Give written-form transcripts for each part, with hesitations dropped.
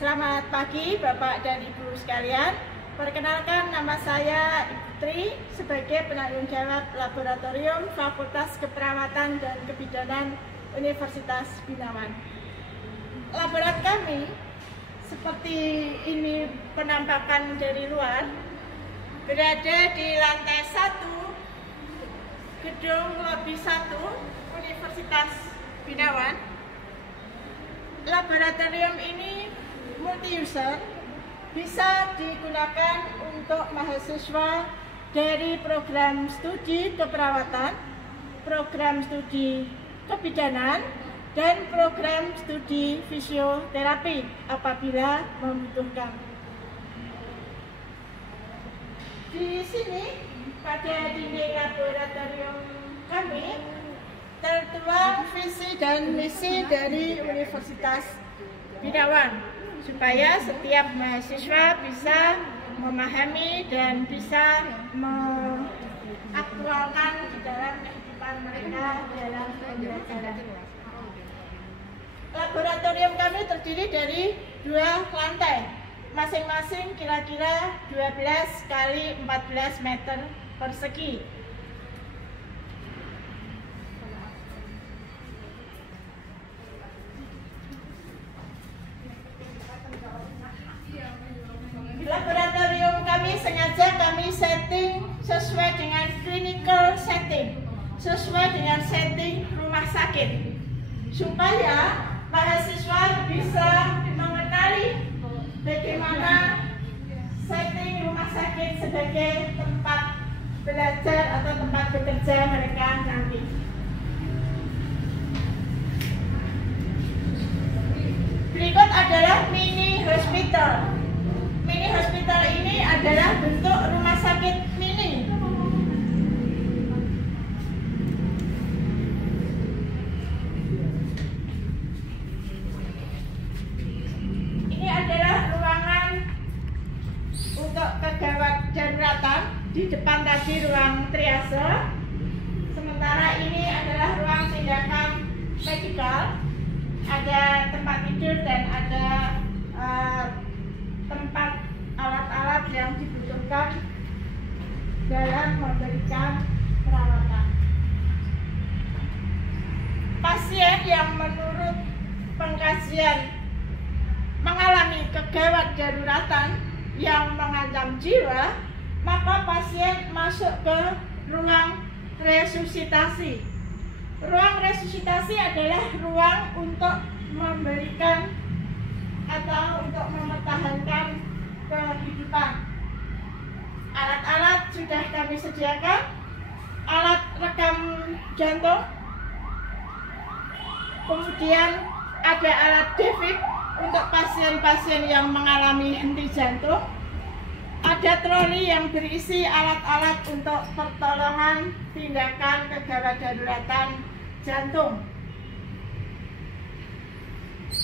Selamat pagi Bapak dan Ibu sekalian. Perkenalkan, nama saya Ibu Tri sebagai penanggung jawab Laboratorium Fakultas Keperawatan dan Kebidanan Universitas Binawan. Laborat kami seperti ini penampakan dari luar, berada di lantai 1 gedung lobi 1 Universitas Binawan. Laboratorium ini multi-user, bisa digunakan untuk mahasiswa dari program studi keperawatan, program studi kebidanan, dan program studi fisioterapi apabila membutuhkan. Di sini pada dinding laboratorium kami tertuang visi dan misi dari Universitas Binawan, supaya setiap mahasiswa bisa memahami dan bisa mengaktualkan di dalam kehidupan mereka dalam pembelajaran. Laboratorium kami terdiri dari 2 lantai, masing-masing kira-kira 12 kali 14 meter persegi. Laboratorium kami sengaja kami setting sesuai dengan clinical setting, sesuai dengan setting rumah sakit, supaya mahasiswa bisa mengenali bagaimana setting rumah sakit sebagai tempat belajar atau tempat bekerja mereka nanti. Berikut adalah mini hospital. Mini hospital ini adalah bentuk rumah sakit mini. Ini adalah ruangan untuk kegawat daruratan. Di depan tadi ruang triase. Sementara ini adalah ruang tindakan medikal. Ada tempat tidur dan ada tempat alat-alat yang dibutuhkan dalam memberikan perawatan. Pasien yang menurut pengkajian mengalami kegawat daruratan yang mengancam jiwa, maka pasien masuk ke ruang resusitasi. Ruang resusitasi adalah ruang untuk memberikan atau untuk mempertahankan kehidupan. Alat-alat sudah kami sediakan, alat rekam jantung, kemudian ada alat defib untuk pasien-pasien yang mengalami henti jantung, ada troli yang berisi alat-alat untuk pertolongan tindakan kegawat daruratan jantung.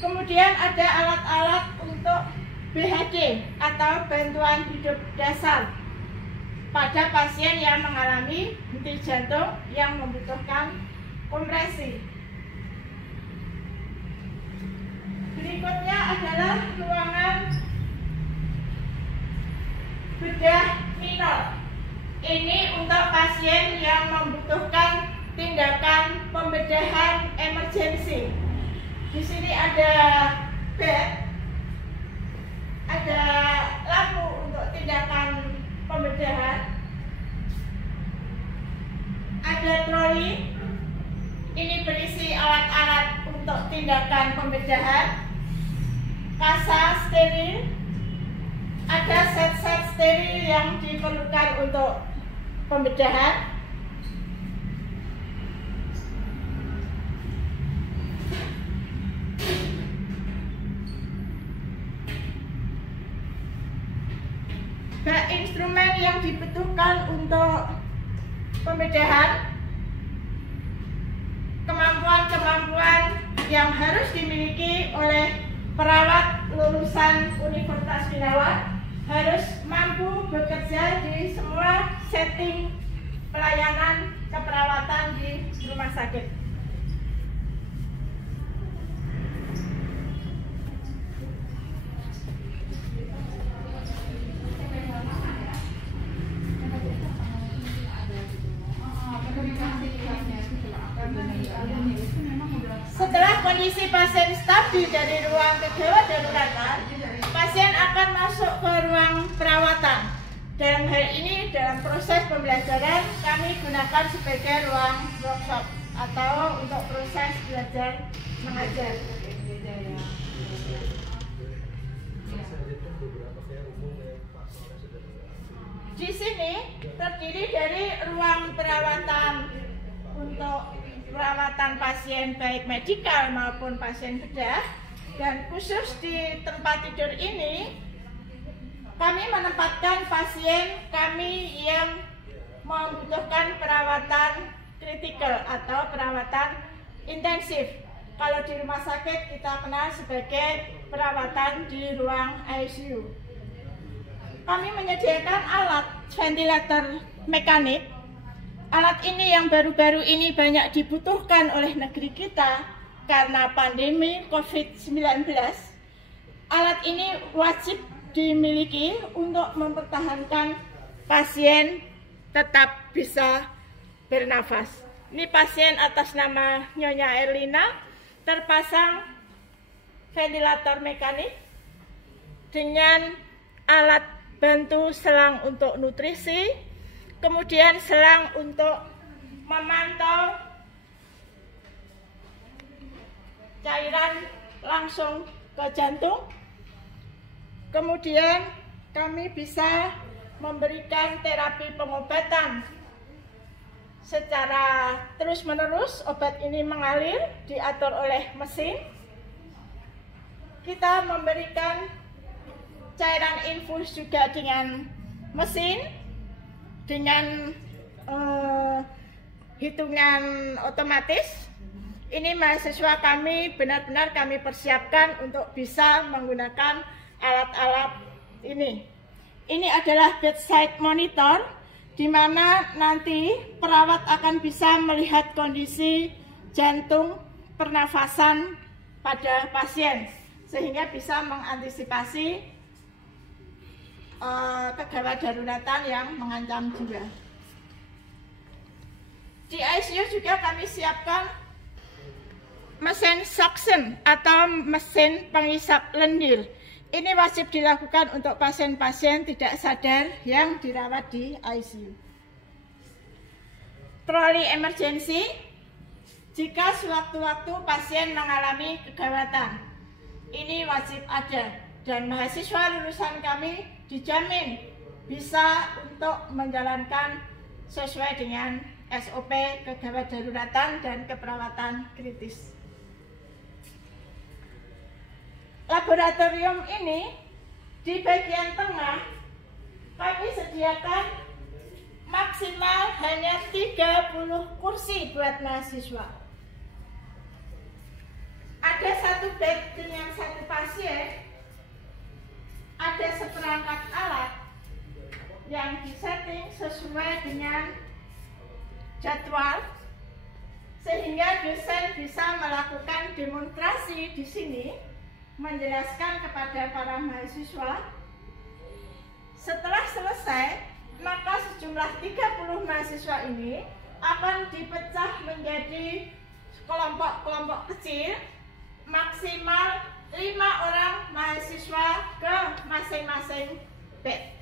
Kemudian ada alat-alat untuk BHD atau bantuan hidup dasar pada pasien yang mengalami henti jantung yang membutuhkan kompresi. Berikutnya adalah ruangan bedah minor. Ini untuk pasien yang membutuhkan tindakan pembedahan emergensi. Di sini ada bed, ada lampu untuk tindakan pembedahan, ada troli, ini berisi alat-alat untuk tindakan pembedahan, kasa steril, ada set-set steril yang diperlukan untuk pembedahan. Bak instrumen yang dibutuhkan untuk pembedahan, kemampuan-kemampuan yang harus dimiliki oleh perawat lulusan Universitas Binawan, harus mampu bekerja di semua setting pelayanan keperawatan di rumah sakit. kondisi pasien stabil dari ruang kegawat daruratan, pasien akan masuk ke ruang perawatan. Dalam hal ini, dalam proses pembelajaran, kami gunakan sebagai ruang workshop atau untuk proses belajar mengajar. Di sini terdiri dari ruang perawatan untuk perawatan pasien baik medikal maupun pasien bedah, dan khusus di tempat tidur ini kami menempatkan pasien kami yang membutuhkan perawatan kritikal atau perawatan intensif. Kalau di rumah sakit kita kenal sebagai perawatan di ruang ICU. Kami menyediakan alat ventilator mekanik. Alat ini yang baru-baru ini banyak dibutuhkan oleh negeri kita karena pandemi COVID-19. Alat ini wajib dimiliki untuk mempertahankan pasien tetap bisa bernafas. Ini pasien atas nama Nyonya Erlina terpasang ventilator mekanik dengan alat bantu selang untuk nutrisi, kemudian selang untuk memantau cairan langsung ke jantung. Kemudian kami bisa memberikan terapi pengobatan secara terus-menerus. Obat ini mengalir, diatur oleh mesin. Kita memberikan cairan infus juga dengan mesin, dengan hitungan otomatis. Ini mahasiswa kami benar-benar kami persiapkan untuk bisa menggunakan alat-alat ini. Ini adalah bedside monitor, di mana nanti perawat akan bisa melihat kondisi jantung, pernafasan pada pasien, sehingga bisa mengantisipasi kegawat daruratan yang mengancam jiwa. Di ICU juga kami siapkan mesin suction atau mesin pengisap lendir. Ini wajib dilakukan untuk pasien-pasien tidak sadar yang dirawat di ICU. Troli emergency, jika sewaktu-waktu pasien mengalami kegawatan, ini wajib ada, dan mahasiswa lulusan kami dijamin bisa untuk menjalankan sesuai dengan SOP kegawat daruratan dan keperawatan kritis. Laboratorium ini di bagian tengah kami sediakan maksimal hanya 30 kursi buat mahasiswa. Ada satu bed dengan satu pasien, ada seperangkat alat yang disetting sesuai dengan jadwal, sehingga dosen bisa melakukan demonstrasi di sini, menjelaskan kepada para mahasiswa. Setelah selesai, maka sejumlah 30 mahasiswa ini akan dipecah menjadi kelompok-kelompok kecil, maksimal 5 orang mahasiswa ke masing-masing bed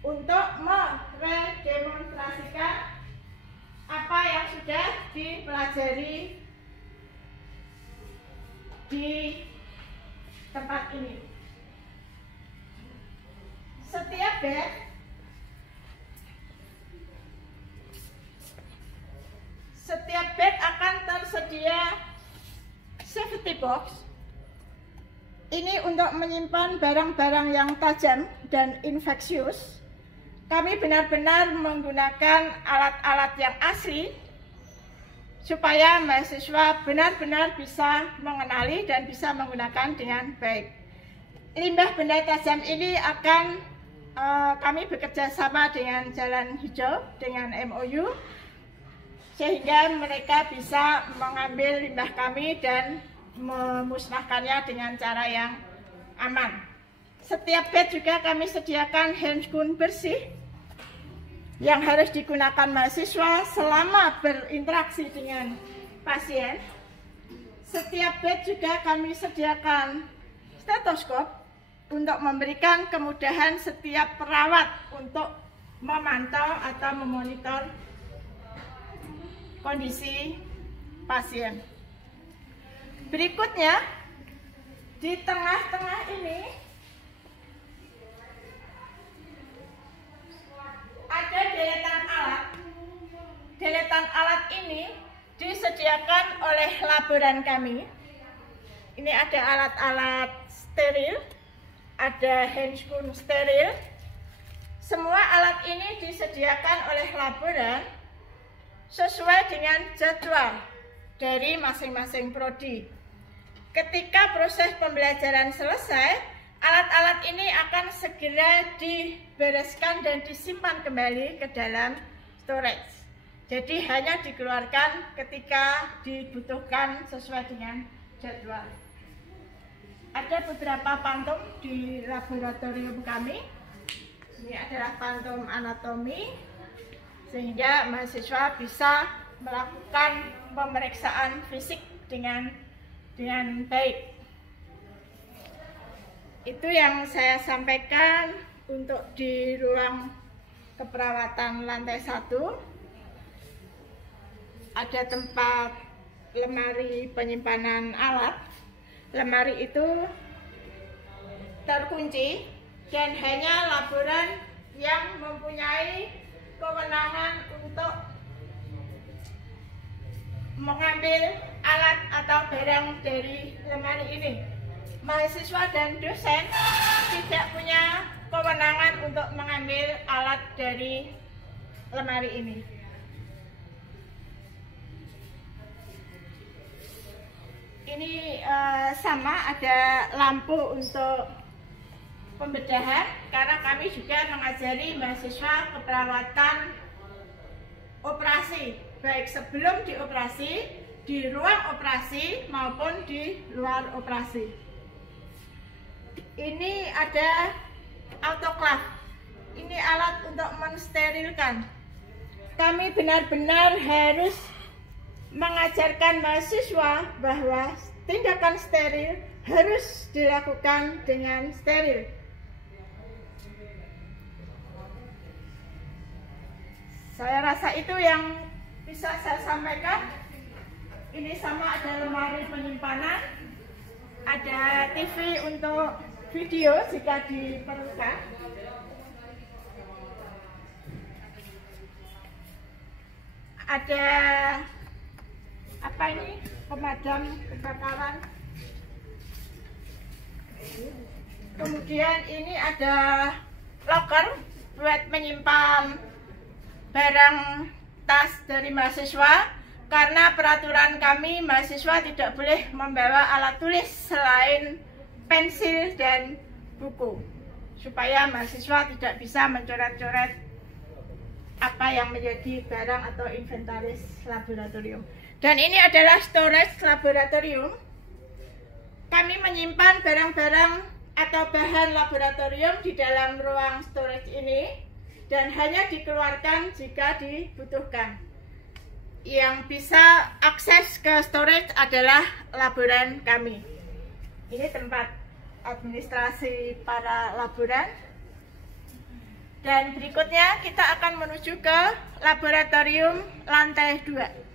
untuk meredemonstrasikan apa yang sudah dipelajari di tempat ini. Setiap bed akan tersedia safety box. Ini untuk menyimpan barang-barang yang tajam dan infeksius. Kami benar-benar menggunakan alat-alat yang asli supaya mahasiswa benar-benar bisa mengenali dan bisa menggunakan dengan baik. Limbah benda tajam ini akan kami bekerja sama dengan Jalan Hijau, dengan MOU, sehingga mereka bisa mengambil limbah kami dan memusnahkannya dengan cara yang aman. Setiap bed juga kami sediakan handgun bersih yang harus digunakan mahasiswa selama berinteraksi dengan pasien. Setiap bed juga kami sediakan stetoskop untuk memberikan kemudahan setiap perawat untuk memantau atau memonitor kondisi pasien. Berikutnya, di tengah-tengah ini ada deretan alat. Deretan alat ini disediakan oleh laboran kami. Ini ada alat-alat steril, ada handscoon steril. Semua alat ini disediakan oleh laboran sesuai dengan jadwal dari masing-masing prodi. Ketika proses pembelajaran selesai, alat-alat ini akan segera dibereskan dan disimpan kembali ke dalam storage. Jadi hanya dikeluarkan ketika dibutuhkan sesuai dengan jadwal. Ada beberapa pantum di laboratorium kami. Ini adalah pantum anatomi, sehingga mahasiswa bisa melakukan pemeriksaan fisik dengan baik. Itu yang saya sampaikan untuk di ruang keperawatan lantai 1. Ada tempat lemari penyimpanan alat. Lemari itu terkunci dan hanya laboran yang mempunyai kewenangan untuk mengambil alat atau barang dari lemari ini. Mahasiswa dan dosen tidak punya kewenangan untuk mengambil alat dari lemari ini. Ini sama ada lampu untuk pembedahan, karena kami juga mengajari mahasiswa keperawatan operasi, baik sebelum dioperasi, di ruang operasi maupun di luar operasi. Ini ada autoclave. Ini alat untuk mensterilkan. Kami benar-benar harus mengajarkan mahasiswa bahwa tindakan steril harus dilakukan dengan steril. Saya rasa itu yang bisa saya sampaikan. Ini sama ada lemari penyimpanan, ada TV untuk video jika diperlukan. Ada apa ini? Pemadam kebakaran. Kemudian ini ada locker buat menyimpan barang tas dari mahasiswa, karena peraturan kami mahasiswa tidak boleh membawa alat tulis selain pensil dan buku, supaya mahasiswa tidak bisa mencoret-coret apa yang menjadi barang atau inventaris laboratorium. Dan ini adalah storage laboratorium. Kami menyimpan barang-barang atau bahan laboratorium di dalam ruang storage ini dan hanya dikeluarkan jika dibutuhkan. Yang bisa akses ke storage adalah laboran kami. Ini tempat administrasi para laboran. Dan berikutnya kita akan menuju ke laboratorium lantai 2.